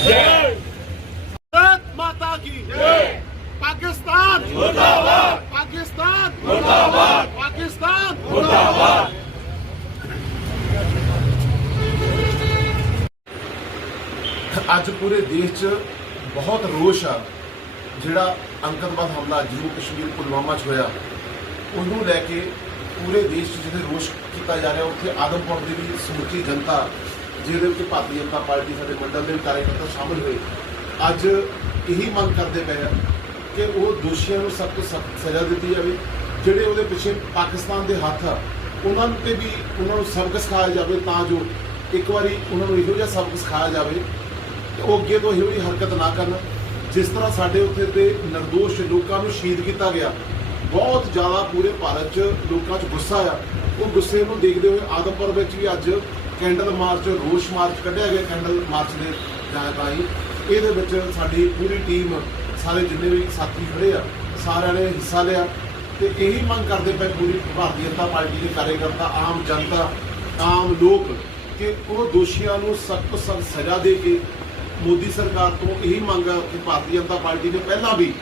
जय भारत माता की जय पाकिस्तान मुर्दाबाद पाकिस्तान मुर्दाबाद पाकिस्तान मुर्दाबाद ਅੱਜ ਪੂਰੇ ਦੇਸ਼ 'ਚ ਬਹੁਤ ਰੋਸ਼ ਆ ਜਿਹੜਾ ਅੰਕਤਵਾਦ ਹਮਲਾ ਜੰਮੂ ਕਸ਼ਮੀਰ ਪੁਲਵਾਮਾ 'ਚ ਹੋਇਆ ਉਹਨੂੰ ਲੈ ਕੇ ਪੂਰੇ ਦੇਸ਼ 'ਚ ਜਿਹੜੇ ਰੋਸ਼ ਕੀਤਾ ਜਾ ਰਿਹਾ ਉੱਥੇ ਆਦਮਪੁਰ ਦੀ ਵੀ ਸਮੁੱਚੀ ਜਨਤਾ ਜਿਹਦੇ ਵਿੱਚ ਭਾਰਤੀ ਜਨਤਾ ਪਾਰਟੀ ਸਾਡੇ ਮੰਡਲ ਦੇ ਵੀ ਕਾਰਜਕਰਤਾ ਸ਼ਾਮਲ ਹੋਏ। ਅੱਜ ਇਹੀ ਮੰਗ ਕਰਦੇ ਪਏ ਆ ਕਿ ਉਹ ਦੋਸ਼ੀਆਂ ਨੂੰ ਸਖਤ ਸਖਤ ਸਜ਼ਾ ਦਿੱਤੀ ਜਾਵੇ, ਜਿਹੜੇ ਉਹਦੇ ਪਿੱਛੇ ਪਾਕਿਸਤਾਨ ਦੇ ਹੱਥ ਆ, ਉਹਨਾਂ ਨੂੰ ਤੇ ਵੀ ਉਹਨਾਂ ਨੂੰ ਸਬਕ ਸਿਖਾਇਆ ਜਾਵੇ ਤਾਂ ਜੋ ਇੱਕ ਵਾਰੀ ਉਹਨਾਂ ਨੂੰ ਇਹੋ ਜਿਹਾ ਸਬਕ ਸਿਖਾਇਆ ਜਾਵੇ ਕਿ ਉਹ ਅੱਗੇ ਤੋਂ ਇਹੋ ਜਿਹੀ ਹਰਕਤ ਨਾ ਕਰਨ। ਜਿਸ ਤਰ੍ਹਾਂ ਸਾਡੇ ਉੱਥੇ ਤੇ ਨਿਰਦੋਸ਼ ਲੋਕਾਂ ਨੂੰ ਸ਼ਹੀਦ ਕੀਤਾ ਗਿਆ, ਬਹੁਤ ਜ਼ਿਆਦਾ ਪੂਰੇ ਭਾਰਤ 'ਚ ਲੋਕਾਂ 'ਚ ਗੁੱਸਾ ਆ। ਉਹ ਗੁੱਸੇ ਨੂੰ ਦੇਖਦੇ ਹੋਏ ਆਦਮਪੁਰ ਵਿੱਚ ਵੀ ਅੱਜ ਕੈਂਡਲ ਮਾਰਚ, ਰੋਸ਼ ਮਾਰਚ ਕੱਢਿਆ ਗਿਆ ਕੈਂਡਲ ਮਾਰਚ ਦੇ ਰਾਹੀਂ ਇਹਦੇ ਵਿੱਚ ਸਾਡੀ ਪੂਰੀ ਟੀਮ, ਸਾਰੇ ਜਿੰਨੇ ਵੀ ਸਾਥੀ ਖੜੇ ਆ, ਸਾਰਿਆਂ ਨੇ ਹਿੱਸਾ ਲਿਆ। ਤੇ ਇਹੀ ਮੰਗ ਕਰਦੇ ਪਏ ਪੂਰੀ ਭਾਰਤੀ ਜਨਤਾ ਪਾਰਟੀ ਦੇ ਕਾਰਜਕਰਤਾ, ਆਮ ਜਨਤਾ, ਆਮ ਲੋਕ, ਕਿ ਉਹ ਦੋਸ਼ੀਆਂ ਨੂੰ ਸਖਤ ਸਖਤ ਸਜ਼ਾ ਦੇ ਕੇ ਮੋਦੀ ਸਰਕਾਰ ਤੋਂ ਇਹੀ ਮੰਗ ਆ ਕਿ ਭਾਰਤੀ ਜਨਤਾ ਪਾਰਟੀ ਨੇ ਪਹਿਲਾਂ ਵੀ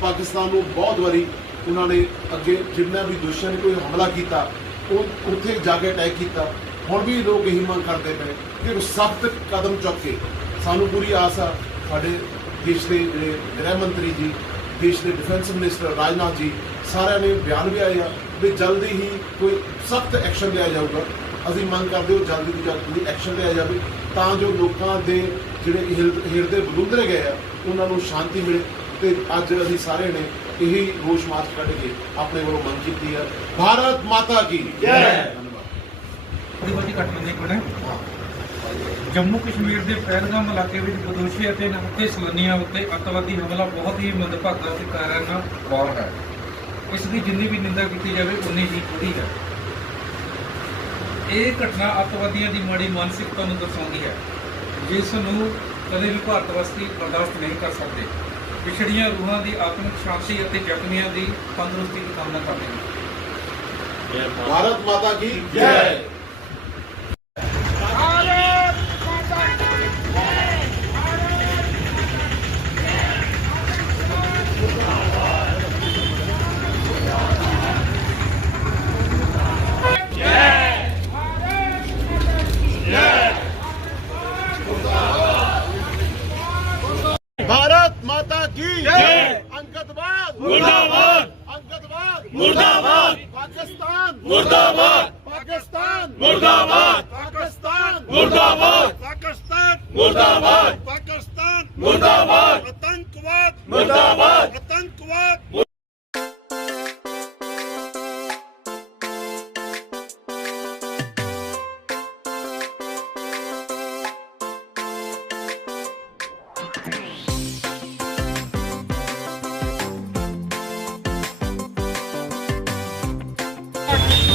ਪਾਕਿਸਤਾਨ ਨੂੰ ਬਹੁਤ ਵਾਰੀ ਉਹਨਾਂ ਨੇ ਅੱਗੇ ਜਿੰਨਾ ਵੀ ਦੋਸ਼ੀਆਂ ਨੇ ਕੋਈ ਹਮਲਾ ਕੀਤਾ, ਉਹ ਉੱਥੇ ਜਾ ਕੇ ਅਟੈਕ ਕੀਤਾ। ਹੁਣ ਵੀ ਲੋਕ ਇਹੀ ਮੰਗ ਕਰਦੇ ਪਏ ਕਿ ਸਖਤ ਕਦਮ ਚੁੱਕ ਕੇ ਸਾਨੂੰ ਪੂਰੀ ਆਸ ਆ, ਸਾਡੇ ਦੇਸ਼ ਦੇ ਜਿਹੜੇ ਗ੍ਰਹਿ ਮੰਤਰੀ ਜੀ, ਦੇਸ਼ ਦੇ ਡਿਫੈਂਸ ਮਿਨਿਸਟਰ ਰਾਜਨਾਥ ਜੀ, ਸਾਰਿਆਂ ਨੇ ਬਿਆਨ ਵੀ ਆਏ ਆ ਵੀ ਜਲਦੀ ਹੀ ਕੋਈ ਸਖਤ ਐਕਸ਼ਨ ਲਿਆ ਜਾਊਗਾ। ਅਸੀਂ ਮੰਗ ਕਰਦੇ ਹਾਂ ਜਲਦੀ ਤੋਂ ਜਲਦੀ ਐਕਸ਼ਨ ਲਿਆ ਜਾਵੇ ਤਾਂ ਜੋ ਲੋਕਾਂ ਦੇ ਜਿਹੜੇ ਹਿਰਦ- ਹਿਰਦੇ ਬਲੁੰਦਰੇ ਗਏ ਆ, ਉਹਨਾਂ ਨੂੰ ਸ਼ਾਂਤੀ ਮਿਲੇ ਤੇ ਅੱਜ ਅਸੀਂ ਸਾਰੇ ਨੇ ਇਹੀ ਰੋਸ਼ ਮਾਰਚ ਕੱਢ ਕੇ ਆਪਣੇ ਵੱਲੋਂ ਮੰਗ ਕੀਤੀ ਆ। ਭਾਰਤ ਮਾਤਾ ਕੀ ਜੈ। ਘੱਟ ਬੰਦੇ ਕੋਲ ਨੇ ਜੰਮੂ ਕਸ਼ਮੀਰ ਦੇ ਪਹਿਲਗਾਮ ਇਲਾਕੇ ਵਿੱਚ ਬਦੋਸ਼ੀ ਅਤੇ ਨਮਤੇ ਸਲਨੀਆਂ ਉੱਤੇ ਅਤਵਾਦੀ ਹਮਲਾ ਬਹੁਤ ਹੀ ਮੰਦਭਾਗਾ ਤੇ ਕਾਰਨ ਵਾਰ ਹੈ। ਇਸ ਦੀ ਜਿੰਨੀ ਵੀ ਨਿੰਦਾ ਕੀਤੀ ਜਾਵੇ ਉਨੀ ਹੀ ਪੂਰੀ ਹੈ। ਇਹ ਘਟਨਾ ਅਤਵਾਦੀਆਂ ਦੀ ਮਾੜੀ ਮਾਨਸਿਕਤਾ ਨੂੰ ਦਰਸਾਉਂਦੀ ਹੈ। ਜਿਸ ਨੂੰ ਕਦੇ ਵੀ ਭਾਰਤ ਵਾਸੀ ਬਰਦਾਸ਼ਤ ਨਹੀਂ ਕਰ ਸਕਦੇ। ਵਿਛੜੀਆਂ ਰੂਹਾਂ ਦੀ ਆਤਮਿਕ ਸ਼ਾਂਤੀ ਅਤੇ ਜ਼ਖਮੀਆਂ ਦੀ ਤੰਦਰੁਸਤੀ ਦੀ ਕਾਮਨਾ ਕਰਦੇ ਹਾਂ। ਭਾਰਤ ਮਾਤਾ ਕੀ ਜੈ। ਮਾਤਾ ਕੀ? ਜੈ। ਅੰਗਦਵਾਦ ਮੁਰਦਾਬਾਦ। ਅੰਗਦਵਾਦ ਮੁਰਦਾਬਾਦ। ਪਾਕਿਸਤਾਨ। ਮੁਰਦਾਬਾਦ। ਪਾਕਿਸਤਾਨ। ਮੁਰਦਾਬਾਦ। ਪਾਕਿਸਤਾਨ। ਮੁਰਦਾਬਾਦ। ਪਾਕਿਸਤਾਨ। ਮੁਰਦਾਬਾਦ। ਪਾਕਿਸਤਾਨ। ਮੁਰਦਾਬਾਦ। ਆਤੰਕਵਾਦ। ਮੁਰਦਾਬਾਦ।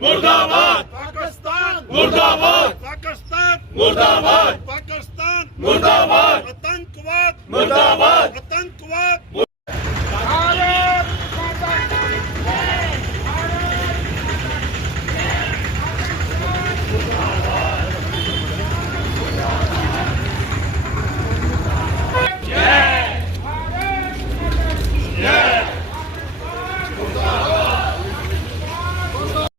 ਮੁਰਦਾਬਾਦ। ਪਾਕਿਸਤਾਨ। ਮੁਰਦਾਬਾਦ। ਪਾਕਿਸਤਾਨ। ਮੁਰਦਾਬਾਦ। ਪਾਕਿਸਤਾਨ। ਮੁਰਦਾਬਾਦ। ਆਤੰਕਵਾਦ। ਮੁਰਦਾਬਾਦ।